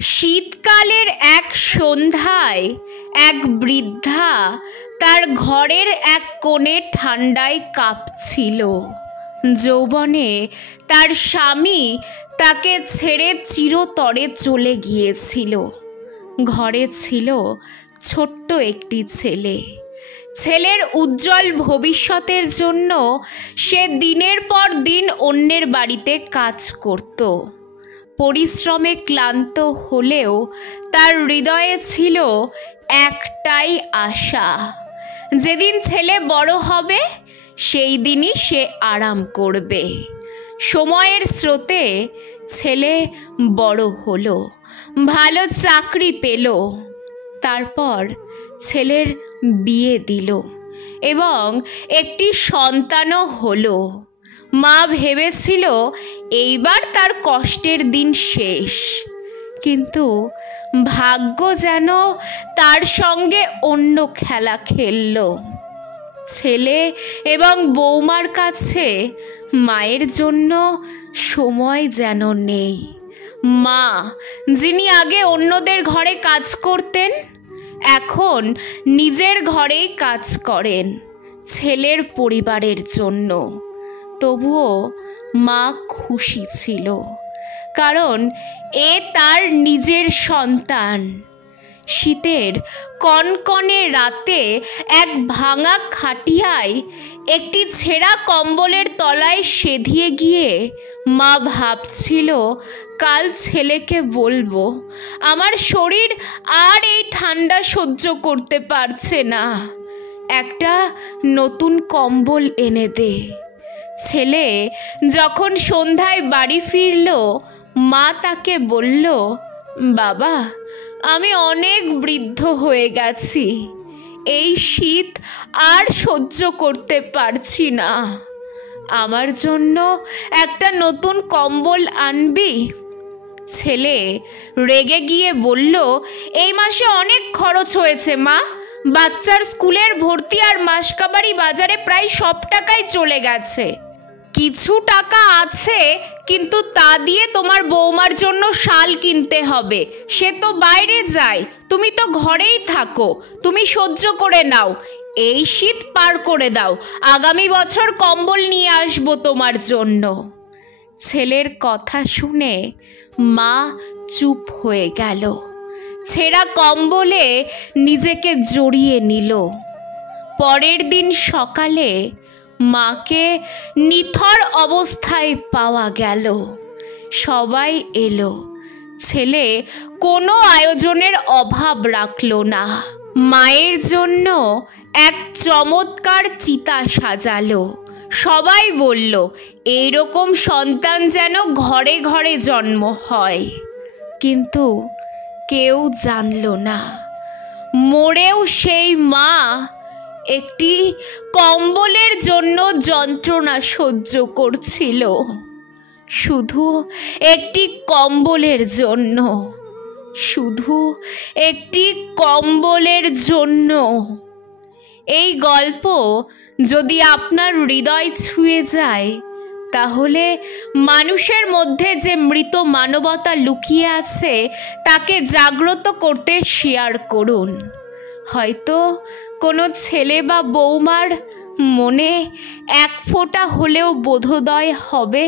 শীতকালের এক সন্ধ্যায় এক বৃদ্ধা তার ঘরের এক কোণে ঠান্ডায় কাঁপছিল। যৌবনে তার স্বামী তাকে ছেড়ে চিরতরে চলে গিয়েছিল। ঘরে ছিল ছোট্ট একটি ছেলে। ছেলের উজ্জ্বল ভবিষ্যতের জন্য সে দিনের পর দিন অন্যের বাড়িতে কাজ করত। পরিশ্রমে ক্লান্ত হলেও তার হৃদয়ে ছিল একটাই আশা, যেদিন ছেলে বড় হবে সেই দিনই সে আরাম করবে। সময়ের স্রোতে ছেলে বড় হলো, ভালো চাকরি পেল। তারপর ছেলের বিয়ে দিল এবং একটি সন্তানও হলো। মা ভেবেছিল এইবার তার কষ্টের দিন শেষ, কিন্তু ভাগ্য যেন তার সঙ্গে অন্য খেলা খেলল। ছেলে এবং বৌমার কাছে মায়ের জন্য সময় যেন নেই। মা, যিনি আগে অন্যদের ঘরে কাজ করতেন, এখন নিজের ঘরেই কাজ করেন ছেলের পরিবারের জন্য। তবুও মা খুশি ছিল, কারণ এ তার নিজের সন্তান। শীতের কনকনে রাতে এক ভাঙা খাটিয়ায় একটি ছেঁড়া কম্বলের তলায় সেধিয়ে গিয়ে মা ভাবছিল, কাল ছেলেকে বলবো আমার শরীর আর এই ঠান্ডা সহ্য করতে পারছে না, একটা নতুন কম্বল এনে দে। ছেলে যখন সন্ধ্যায় বাড়ি ফিরল, মা তাকে বলল, বাবা, আমি অনেক বৃদ্ধ হয়ে গেছি, এই শীত আর সহ্য করতে পারছি না, আমার জন্য একটা নতুন কম্বল আনবি? ছেলে রেগে গিয়ে বলল, এই মাসে অনেক খরচ হয়েছে মা, বাচ্চার স্কুলের ভর্তি আর মাসকাবারি বাজারে প্রায় সব টাকাই চলে গেছে। কিছু টাকা আছে, কিন্তু তা দিয়ে তোমার বৌমার জন্য শাল কিনতে হবে, সে তো বাইরে যায়, তুমি তো ঘরেই থাকো, তুমি সহ্য করে নাও, এই শীত পার করে দাও, আগামী বছর কম্বল নিয়ে আসবো তোমার জন্য। ছেলের কথা শুনে মা চুপ হয়ে গেল, ছেঁড়া কম্বলে নিজেকে জড়িয়ে নিল। পরের দিন সকালে মাকে নিথর অবস্থায় পাওয়া গেল। সবাই এলো। ছেলে কোনো আয়োজনের অভাব রাখল না। মায়ের জন্য এক চমৎকার চিতা সাজালো। সবাই বলল, এইরকম সন্তান যেন ঘরে ঘরে জন্ম হয়। কিন্তু কেউ জানল না, মরেও সেই মা একটি কম্বলের জন্য যন্ত্রণা সহ্য করছিল, শুধু একটি কম্বলের জন্য, শুধু একটি কম্বলের জন্য। এই গল্প যদি আপনার হৃদয় ছুঁয়ে যায়, তাহলে মানুষের মধ্যে যে মৃত মানবতা লুকিয়ে আছে তাকে জাগ্রত করতে শেয়ার করুন। হয়তো কোনো ছেলে বা বৌমার মনে এক ফোঁটা হলেও বোধোদয় হবে।